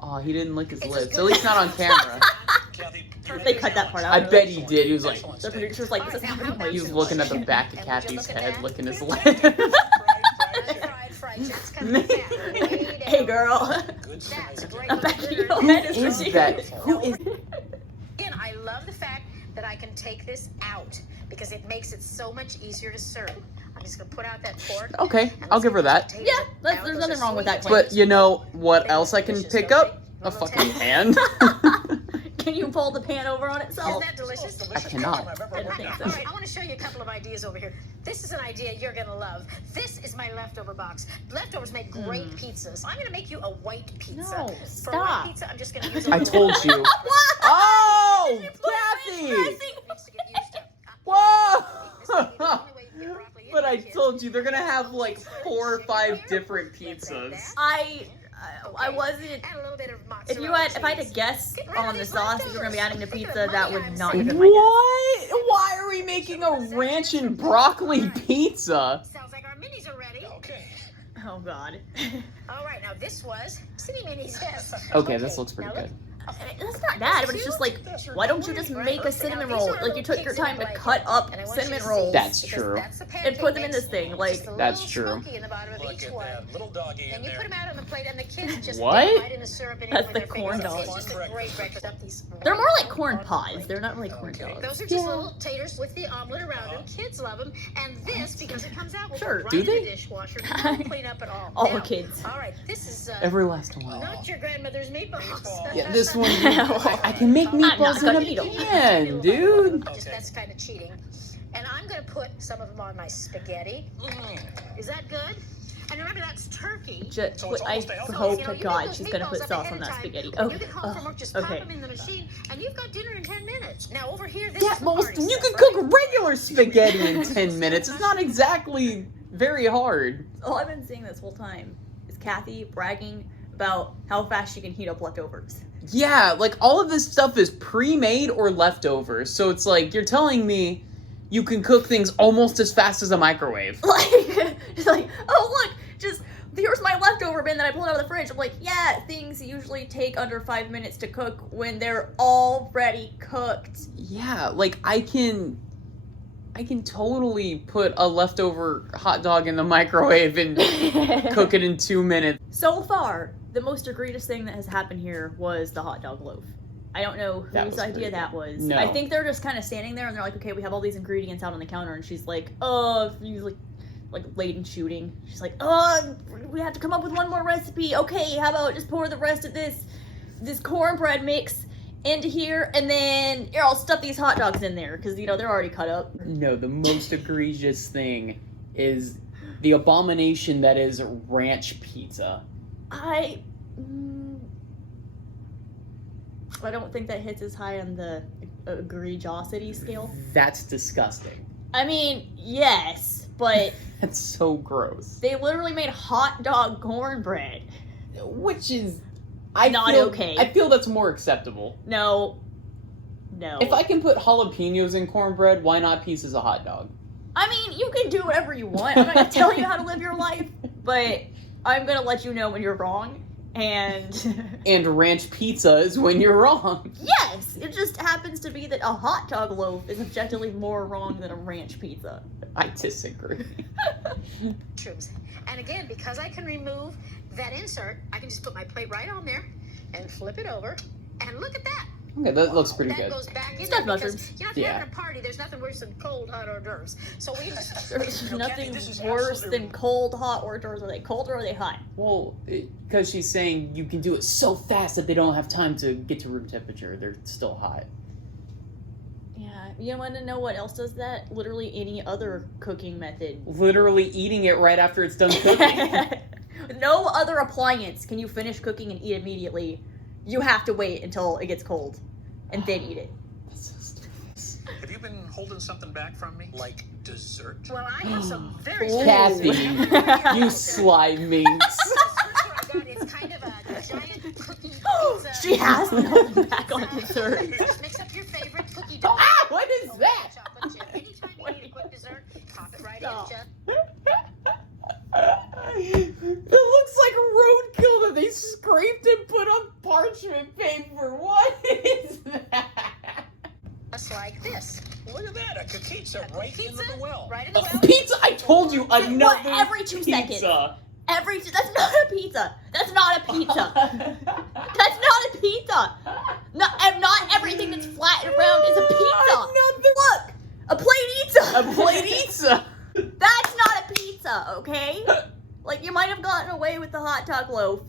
Oh, he didn't lick his It's lips. just At least not on camera. Kathy, They cut that part out. I bet he did. He was like, The producer's like, this is happening. he was looking at the back of And would you Kathy's look at head, that? licking his Fried, lip. Fried chips coming down. Way down. Hey, girl. Good That's size. great. I bet you Who that is is ridiculous. that? Who is? Again, I love the fact that I can take this out because it makes it so much easier to serve. I'm just going to put out that pork. Okay, and I'll let's give her get that. those potatoes Yeah, out. there's Those nothing are wrong with that sweet claim. But you know what else I can pick up? A fucking hand. Can you pull the pan over on Isn't itself? that delicious? I cannot. I've ever I worked think on. so. All right, I want to show you a couple of ideas over here. This is an idea you're going to love. This is my leftover box. Leftovers make great pizzas. I'm going to make you a white pizza. No, For a stop. white pizza, I'm just going to use a I little told you. What? Oh, Did you put Kathy! ranch It needs to get used up. Whoa! This may be the only way you can get broccoli in But here, I kids. told you they're gonna have like 4 or 5 different pizzas. I wasn't. Add a little bit of If mozzarella I had to cheese. guess Get rid of on the these sauce that you're gonna be adding to leftovers. pizza, Look at that the would money not I'm have been my guess. What? Why are we making a ranch and broccoli pizza? Sounds like our minis are ready. Okay. Oh God. All right, now this was city minis. Yes. Okay, this looks pretty now good. That's not bad, but it's just like, why don't you just make a cinnamon roll? Like, you took your time to cut up cinnamon rolls. That's true. And put them in this thing, like, that's true. In the bottom of Look each at one. that little doggy in And you there. put them out on the plate, and the kids just What? dip right in the syrup and That's eat the with their corn fingers. dogs. It's just a great breakfast. Up these They're more right like corn on the pies. plate. They're not really corn dogs. Those are just little taters with the omelet around them. Kids love them. And this, because it comes out, will Sure. go right Do in the they? dishwasher. Don't clean up at all. All Now, kids. All right, this is Every last one. not your grandmother's meatballs. Yeah, this one. I can make I'm not meatballs in gonna a eat 'em. pan, dude. Just, that's kind of cheating. And I'm going to put some of them on my spaghetti. Is that good? And remember, that's turkey. So it's I almost a healthy hope meal. to You make God those she's gonna meatballs put up sauce ahead on of that time. spaghetti. When Oh, you get home from work, just pop them in the machine, and you've got dinner in 10 minutes. Now, over here, this Yeah, is the most party you stuff, can right? cook regular spaghetti in 10 minutes. It's not exactly very hard. all I've been seeing this whole time is Kathy bragging about how fast she can heat up leftovers. Yeah, like all of this stuff is pre-made or leftovers. So it's like you're telling me you can cook things almost as fast as a microwave. Like, just like, oh look, just here's my leftover bin that I pulled out of the fridge. I'm like, yeah, things usually take under 5 minutes to cook when they're already cooked. Yeah, like I can totally put a leftover hot dog in the microwave and cook it in 2 minutes. So far, the most egregious thing that has happened here was the hot dog loaf. I don't know That whose was idea pretty that good. was. No. I think they're just kind of standing there and they're like, okay, we have all these ingredients out on the counter, and she's like, oh, he's like late in shooting. She's like, oh, we have to come up with one more recipe. Okay, how about just pour the rest of this cornbread mix into here, and then here, I'll stuff these hot dogs in there because they're already cut up. No, the most egregious thing is the abomination that is ranch pizza. I don't think that hits as high on the egregiosity scale. That's disgusting. I mean, yes, but That's so gross. they literally made hot dog cornbread. Which is Not feel, okay. I feel that's more acceptable. No. If I can put jalapenos in cornbread, why not pieces of hot dog? I mean, you can do whatever you want. I'm not gonna tell you how to live your life, but I'm gonna let you know when you're wrong. And And ranch pizza is when you're wrong. yes, it just happens to be that a hot dog loaf is objectively more wrong than a ranch pizza. I disagree. Mushrooms. And again, because I can remove that insert, I can just put my plate right on there and flip it over. And look at that. Okay, that looks pretty That good. goes back in Stuffed there because, mushrooms. if Yeah. you're having a party, there's nothing worse than cold, hot hors d'oeuvres. So we just... There's nothing this is worse absolutely- than cold hot hors d'oeuvres. Are they cold or are they hot? Well, because she's saying you can do it so fast that they don't have time to get to room temperature. They're still hot. Yeah, you want to know what else does that? Literally any other cooking method. Literally eating it right after it's done cooking. No other appliance can you finish cooking and eat immediately. You have to wait until it gets cold and then eat it. That's so stupid. Have you been holding something back from me? Like dessert? Well, I have some very Ooh. Kathy, you sly minx. It's kind of a giant cookie pizza. She has been holding back on dessert. Just mix up your favorite cookie dough. Ah, what is that? Chocolate chip. Anytime you need a quick dessert, pop it right Stop. in. Just It looks like roadkill that they scraped and put on parchment paper. What is that? just like this. Look at that, a pizza right into the well. Right in the A well. pizza? I told you, What, another every 2 seconds? pizza. That's not a pizza. That's not a pizza. That's not a pizza. Not everything that's flat and round is a pizza. Another- Look, a plate pizza. A plate pizza. That's not a pizza, okay? Like, you might have gotten away with the hot dog loaf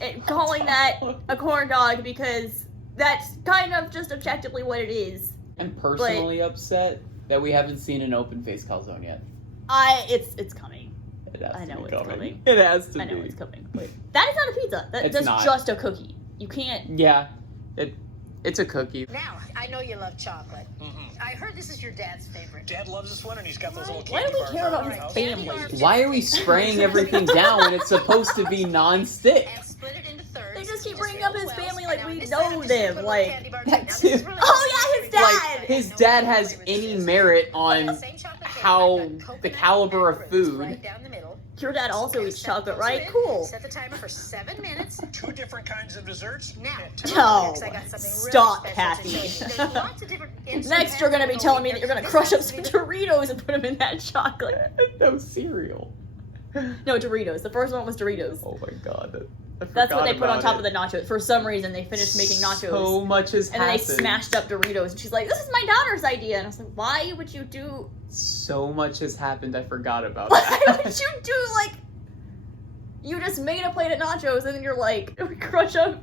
and calling that a corn dog because that's kind of just objectively what it is. I'm personally upset that we haven't seen an open-faced calzone yet. It's coming. It has I to know be it's coming. It has to I know be. it's coming. Wait, that is not a pizza. It's That's not. just a cookie. You can't. Yeah, it's a cookie. Now, I know you love chocolate. Mm-hmm. I heard this is your dad's favorite. Dad loves this one, and he's got those little Why candy do we bars care around about the his house. family? Why are we spraying everything down when it's supposed to be non-stick? And split it into thirds. They just keep Just bringing fill up his the wells, family and like now we this know side, I'm just gonna them, put a little like, candy bar that too. Now, this is too. really oh yeah, his nice. dad. his dad has any merit on how the caliber of food. Your dad also eats chocolate, right? Cool. Set the timer for 7 minutes. 2 different kinds of desserts. Now, Oh, I got something stop, really Kathy. special to show you. There's lots of different Next, you're gonna be telling me that you're gonna crush up some Doritos and put them in that chocolate. No cereal. No, Doritos. The first one was Doritos. Oh my god. That's what they put on top of the nachos. For some reason, they finished making nachos. So much has and then happened. they smashed up Doritos. And she's like, this is my daughter's idea. And I was like, why would you do... So much has happened, I forgot about Why that. would you do, like... You just made a plate of nachos and then you're like, crush up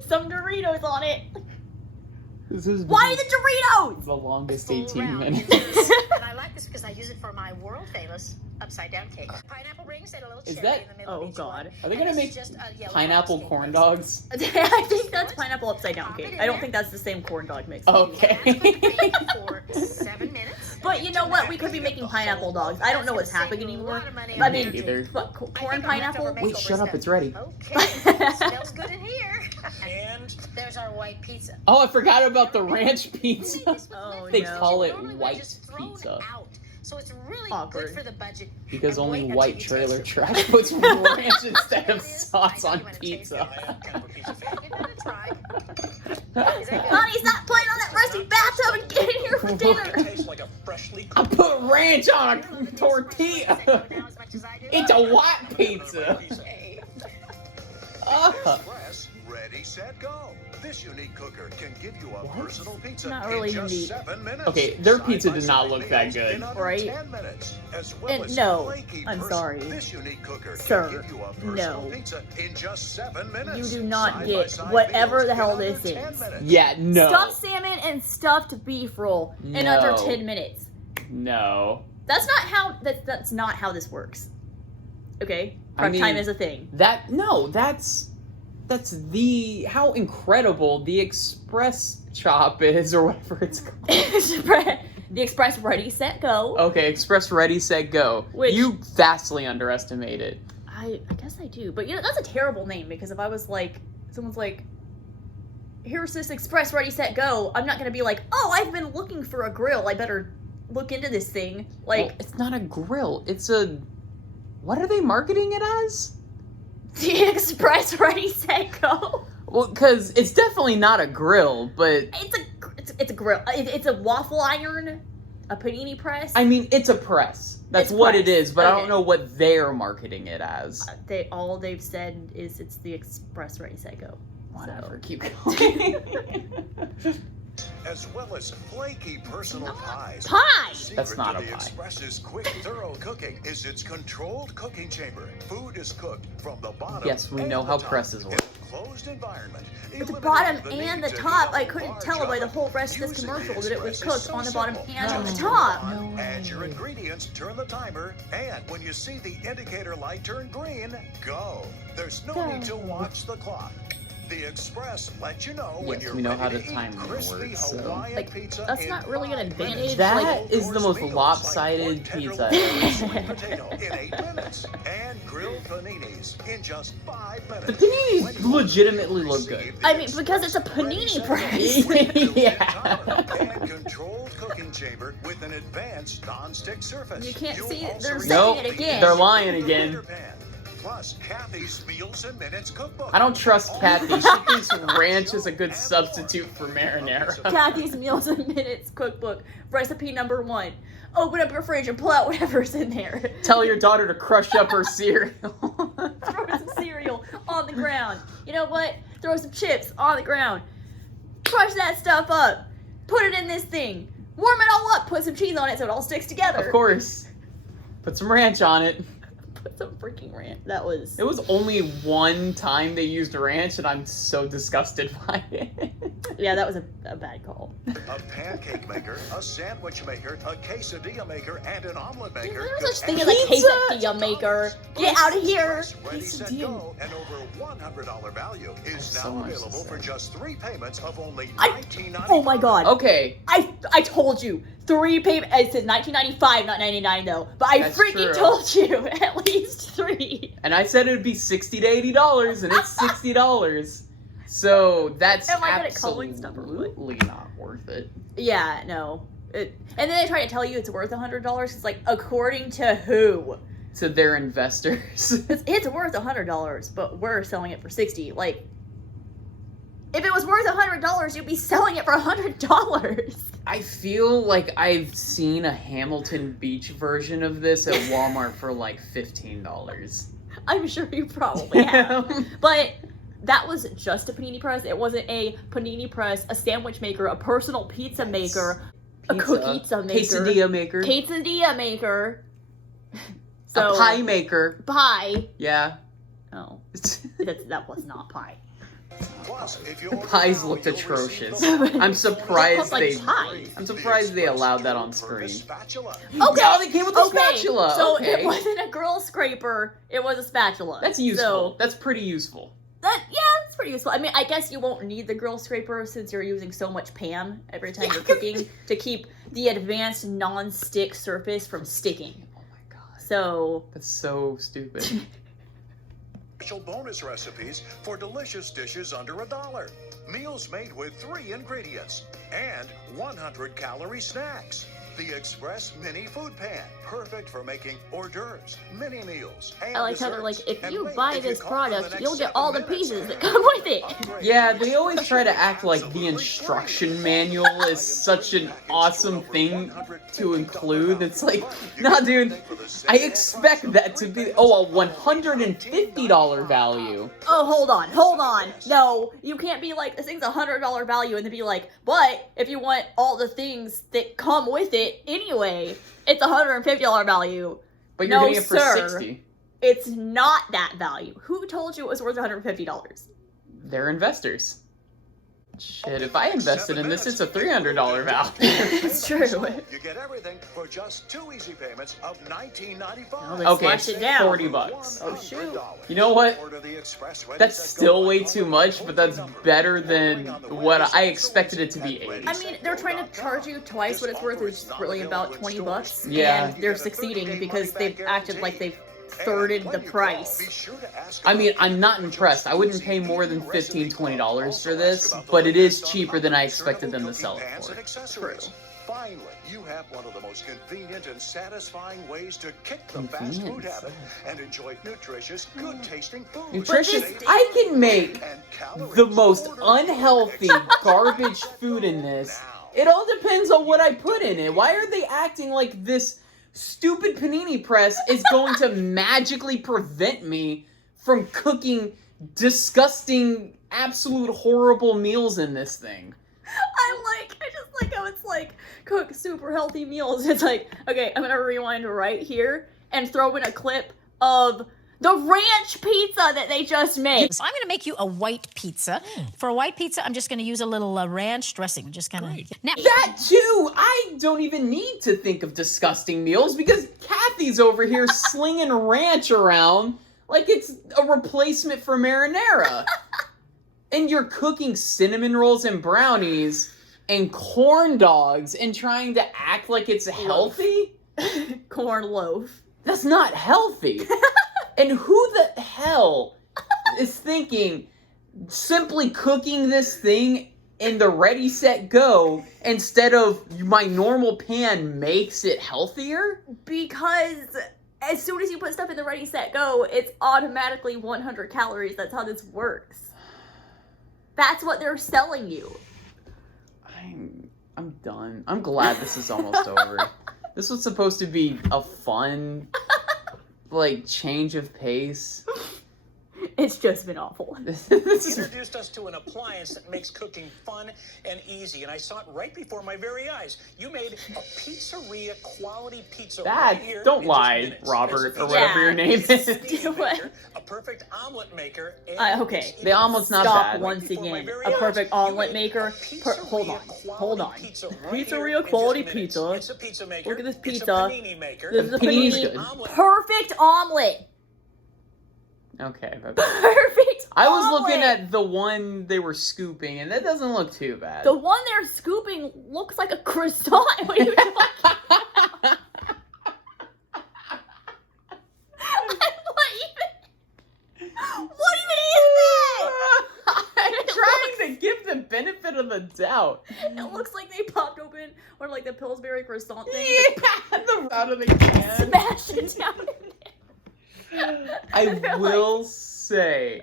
some Doritos on it. This is Why the Doritos? the longest full 18 round minutes. insert. And I like this because I use it for my world famous upside down cake. Pineapple rings and a little Is cherry that- in the middle Oh, of each God. one. Are they And gonna this make is just a yellow pineapple frosting corn mix. dogs? I think that's pineapple upside down cake. I don't think that's the same corn dog mix. Okay. Bake for 7 minutes. But you know what? We could be making pineapple dogs. I don't know what's happening anymore. I mean, Either. but corn pineapple? Wait, shut up, it's ready. Okay, smells good in here. And There's our white pizza. Oh, I forgot about the ranch pizza. Oh, They no. call it Normally we're white just thrown pizza. out. So it's really Awkward. good for the budget. Because And only wait until white you trailer taste it. trash puts ranch instead There of it is. sauce I know on you wanna taste pizza. I am kind of a pizza fan. Give it a try. Is that good? Honey, stop playing on that rusty bathtub and get in here for It dinner. tastes like a freshly I cooked put ranch on a tortilla. Now as much as I do. It's a white pizza. Okay. Ah. Express Ready-Set-Go. This unique cooker can give you a personal pizza Not in really just unique. 7 minutes. Okay, their pizza did not Side-by-side look that meals good. in under Right? 10 minutes, as well And as no, flaky I'm person- sorry. This unique cooker Sir, can give you a personal no. pizza in just 7 minutes. You do not get Side-by-side whatever meals the hell in under this 10 is. minutes. Yeah, no. Stuffed salmon and stuffed beef roll in under No. 10 minutes. No. That's not how this works. Okay? I Prep mean- time is a thing. That's the how incredible the Express chop is, or whatever it's called. The Express Ready-Set-Go. Okay, Express Ready-Set-Go. Which- You vastly underestimate it. I guess I do. But you know, that's a terrible name because if I was like, someone's like, here's this Express Ready-Set-Go, I'm not going to be like, oh, I've been looking for a grill. I better look into this thing. Like, Well, it's not a grill. It's a. What are they marketing it as? the Express Ready-Set-Go. Well, because it's definitely not a grill, but It's a grill. It's a waffle iron, a panini press. I mean, it's a press. That's It's what press. it is, but I Okay. don't know what they're marketing it as. All they've said is it's the Express Ready-Set-Go. Whatever, keep going. As well as flaky personal pies. Pie! The secret That's not to a the pie. Express's quick, thorough cooking is its controlled cooking chamber. Food is cooked from the bottom. Yes, we and know the how top presses in work. a closed environment. But the eliminating bottom need and the to top, heat I up a couldn't large tell by the oven. whole rest of this Using the commercial that it was Express is cooked on the so bottom simple. and on the Just top. turn on, No add your way. ingredients, turn the timer, and when you see the indicator light turn green, go. There's no need to watch the clock. The Express lets you know when Yes, you're we know ready how to the eat timer crispy works, so- Hawaiian Like, pizza that's in not really an 5 minutes. advantage, That like- is the most Meals lopsided like pork pizza tenderloin and ever. sweet potato in 8 minutes, and grilled paninis in just 5 minutes. The paninis When you legitimately look good. receive the I mean, because it's a Express panini Ready-Set-Go press. with built-in Yeah. timer and controlled cooking chamber with an advanced non-stick surface. You can't You'll see it. also They're receive saying Nope, it again. they're lying again. Burger pan, plus Kathy's Meals and Minutes cookbook. I don't trust Kathy. She thinks ranch is a good substitute for marinara. Kathy's Meals and Minutes cookbook, recipe number 1. Open up your fridge and pull out whatever's in there. Tell your daughter to crush up her cereal. Throw some cereal on the ground. You know what? Throw some chips on the ground. Crush that stuff up. Put it in this thing. Warm it all up. Put some cheese on it so it all sticks together. Of course. Put some ranch on it. Put some freaking ranch. That was... It was only one time they used ranch, and I'm so disgusted by it. Yeah, that was a bad call. A pancake maker, a sandwich maker, a quesadilla maker, and an omelet maker. There's such thing Just as a Pizza? quesadilla maker. Get out of here. Express Ready-Set-Go, an over $100 value, is so now much to available for say. just 3 payments of only I- $19.95. Oh my god. Okay, I told you. 3 payments. It said $19.95, not $99 though. But I That's freaking true. told you at least 3. and I said it would be $60 to $80, and it's $60. So that's Am I good at calling stuff or what? absolutely not worth it. Yeah, no. And then they try to tell you it's worth $100. It's like, according to who? To their investors. It's worth $100, but we're selling it for $60. Like, if it was worth $100, you'd be selling it for $100. I feel like I've seen a Hamilton Beach version of this at Walmart for like $15. I'm sure you probably have. But that was just a panini press. It wasn't a panini press, a sandwich maker, a personal pizza maker, a cookie-pizza maker. Quesadilla maker. So, a pie maker. Pie. Yeah. Oh. That was not pie. Plus, if you The order pies now, looked you'll atrocious. receive the I'm surprised like they. pie. I'm surprised they allowed that on Purpose screen. spatula. Okay. Oh, they came with a Okay, spatula. So Okay. it wasn't a grill scraper, it was a spatula. That's useful. So That's pretty useful. that's pretty useful. I mean, I guess you won't need the grill scraper since you're using so much pan every time you're cooking to keep the advanced non-stick surface from sticking. Oh my god. So That's so stupid. Special bonus recipes for delicious dishes under $1. Meals made with 3 ingredients and 100-calorie snacks. The Xpress Mini Food Pan, perfect for making hors d'oeuvres, mini meals, and I like how they're like, desserts. if And you wait, buy if you this call in the product, next you'll get 7 all the minutes, pieces that come with it. upgrade. Yeah, they always try to act like the instruction manual is such an awesome thing to include. It's like, nah, dude, I expect that to be, a $150 value. Oh, hold on. No, you can't be like, this thing's $100 value and then be like, but if you want all the things that come with it anyway, it's $150 value. But you're No, getting it for sir. $60. It's not that value. Who told you it was worth $150? They're investors. Shit, if I invested in this, it's a $300 value. It's true. You get everything for just 2 easy payments of $19.95. They Okay, slashed it down. $40. Oh, shoot. You know what? Order the Express Ready That's Set Go still way on too the much, but that's number better than on the what website. I expected it to be. Ready, I set, mean, they're go trying to dot charge com. you twice what it's worth. This It's offer is really not about available in $20, stores. Yeah. and they're succeeding because they've acted like they've thirded the price. I mean, I'm not impressed. I wouldn't pay more than $15, $20 for this, but it is cheaper than I expected them to sell it for. True. Finally, you have one of the most convenient and satisfying ways to kick the fast food habit and enjoy nutritious, good-tasting food. Nutritious? this- I can make And calories the most ordered. unhealthy garbage food in this. It all depends on what I put in it. Why are they acting like this stupid panini press is going to magically prevent me from cooking disgusting, absolute horrible meals in this thing? I just like how it's like, cook super healthy meals. It's like, okay, I'm gonna rewind right here and throw in a clip of the ranch pizza that they just made. So I'm going to make you a white pizza. For a white pizza, I'm just going to use a little ranch dressing. Just kind of. Now, That too! I don't even need to think of disgusting meals because Kathy's over here slinging ranch around like it's a replacement for marinara. And you're cooking cinnamon rolls and brownies and corn dogs and trying to act like it's healthy? Corn loaf. That's not healthy. And who the hell is thinking simply cooking this thing in the Ready-Set-Go instead of my normal pan makes it healthier? Because as soon as you put stuff in the Ready-Set-Go, it's automatically 100 calories. That's how this works. That's what they're selling you. I'm done. I'm glad this is almost over. This was supposed to be a fun, like, change of pace. It's just been awful. Introduced us to an appliance that makes cooking fun and easy, and I saw it right before my very eyes. You made a pizzeria quality pizza right here Don't in lie, just minutes. Robert, It's or a whatever your name pizza is. maker, What? a perfect omelet maker. And Okay. The omelet's not Stop bad. once Right before my again. very A eyes, perfect you omelet made maker. a Hold on. pizzeria Hold on. quality pizza right here Pizzeria in just quality minutes. pizza. It's a pizza maker. Look at this It's a pizza. panini maker. This is a Panini's panini. good. Omelet. Perfect omelet. Okay, but Perfect I was omelet. looking at the one they were scooping, and that doesn't look too bad. The one they're scooping looks like a croissant. What are you talking about? What even is that? I tried out. It looks like they popped open one of like the Pillsbury croissant things. Yeah, out of the can. Smash it down in there. I will say,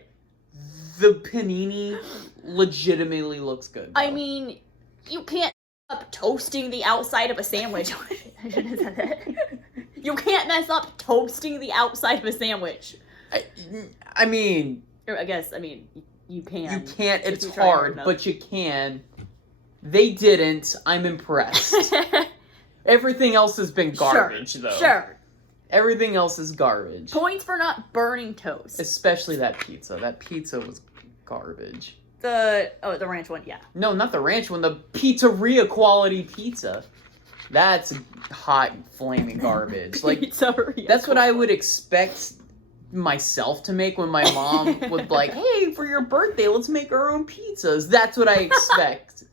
the panini legitimately looks good. I though. mean, you can't up toasting the outside of a sandwich. I shouldn't have said that. You can't mess up toasting the outside of a sandwich. I mean, Or I guess, you can. you can't. if It's you try hard hard, enough. but you can. They didn't. I'm impressed. Everything else has been garbage, though. Sure. Everything else is garbage. Points for not burning toast. Especially that pizza. That pizza was garbage. The ranch one, yeah. No, not the ranch one. The pizzeria quality pizza. That's hot, flaming garbage. Like, Pizzeria that's what I would expect myself to make when my mom would like, hey, for your birthday, let's make our own pizzas. That's what I expect.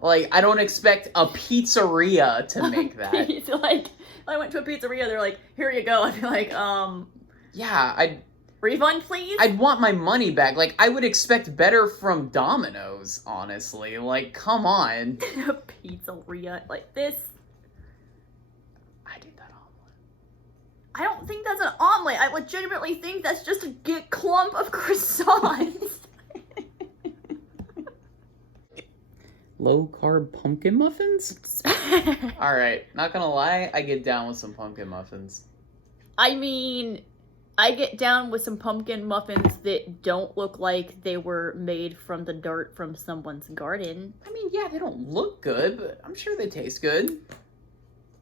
Like, I don't expect a pizzeria to make that. Like, I went to a pizzeria, they're like, here you go. I'd be like, Yeah, refund, please? I'd want my money back. Like, I would expect better from Domino's, honestly. Like, come on. A pizzeria like this. I did that omelet. I don't think that's an omelet. I legitimately think that's just a clump of croissants. Low-carb pumpkin muffins? Alright, not gonna lie, I get down with some pumpkin muffins. I mean, I get down with some pumpkin muffins that don't look like they were made from the dirt from someone's garden. I mean, yeah, they don't look good, but I'm sure they taste good.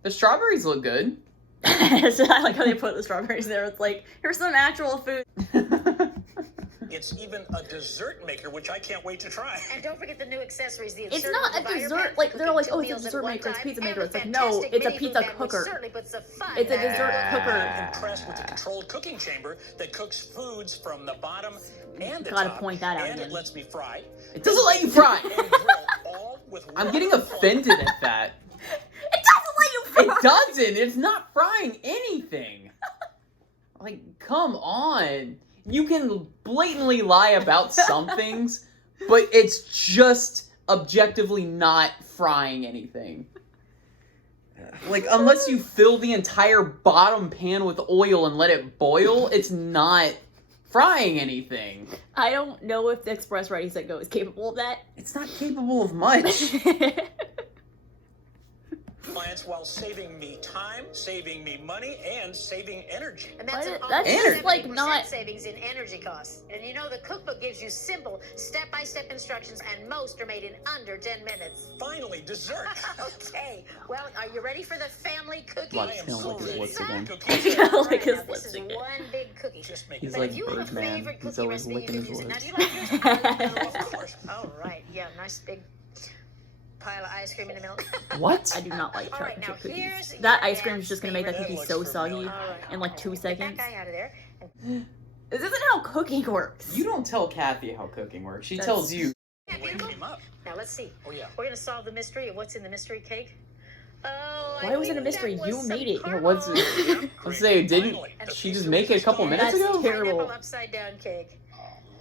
The strawberries look good. So I like how they put the strawberries there. It's like, here's some actual food. It's even a dessert maker, which I can't wait to try. And don't forget the new accessories. The It's not a dessert. Like, they're like, oh, it's a dessert maker, it's a pizza maker. It's like, no, it's a pizza cooker. It's a dessert cooker. I'm impressed with the controlled cooking chamber that cooks foods from the bottom and the Gotta top. point that out And again. it lets me fry. It doesn't let you fry! And grill all with I'm one getting flame. offended at that. It doesn't let you fry. It doesn't! It's not frying anything! Like, come on. You can blatantly lie about some things, but it's just objectively not frying anything. Like, unless you fill the entire bottom pan with oil and let it boil, it's not frying anything. I don't know if the Xpress Redi-Set-Go is capable of that. It's not capable of much. Clients while saving me time, saving me money, and saving energy. And that's That's just, like, not- savings in energy costs. And you know the cookbook gives you simple step-by-step instructions, and most are made in under 10 minutes. Finally, dessert. Okay. Well, are you ready for the family cookie? Like, I am smell so like his ready lips for again. cookies. Like All right, his now, lips this is again. one big cookie. Just make He's it But like if you have a Birdman. favorite He's cookie always recipe, you licking can his use it. Now, lips. do you like yours? Of course. All right. Yeah, nice big pile of ice cream in the middle. What? I do not like All right, chocolate now chip cookies. here's That your ice cream is just gonna make that favorite. cookie That so looks soggy familiar. All right. in like 2 Get seconds. that guy out of there. This isn't how cooking works. You don't tell Kathy how cooking works. She That's- tells you. Yeah, When it beautiful. came up. Now let's see. Oh, yeah. We're gonna solve the mystery of what's in the mystery cake. Oh, Why was it a mystery? You made it. Yeah, what's it? Let's say, didn't she just make it a couple minutes That's ago? terrible. Pineapple upside down cake.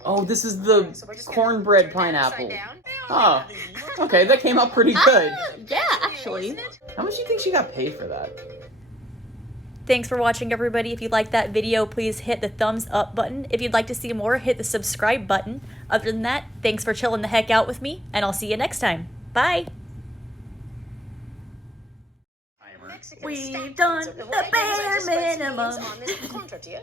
Oh, this is the So we're just gonna cornbread turn that upside pineapple. down. Oh, okay, that came out pretty good. Yeah, actually. Isn't it? How much do you think she got paid for that? Thanks for watching, everybody. If you liked that video, please hit the thumbs up button. If you'd like to see more, hit the subscribe button. Other than that, thanks for chilling the heck out with me, and I'll see you next time. Bye. Mexican We've stack done pizza. the What I did was I bare just spread some minimum. onions on this corn tortilla.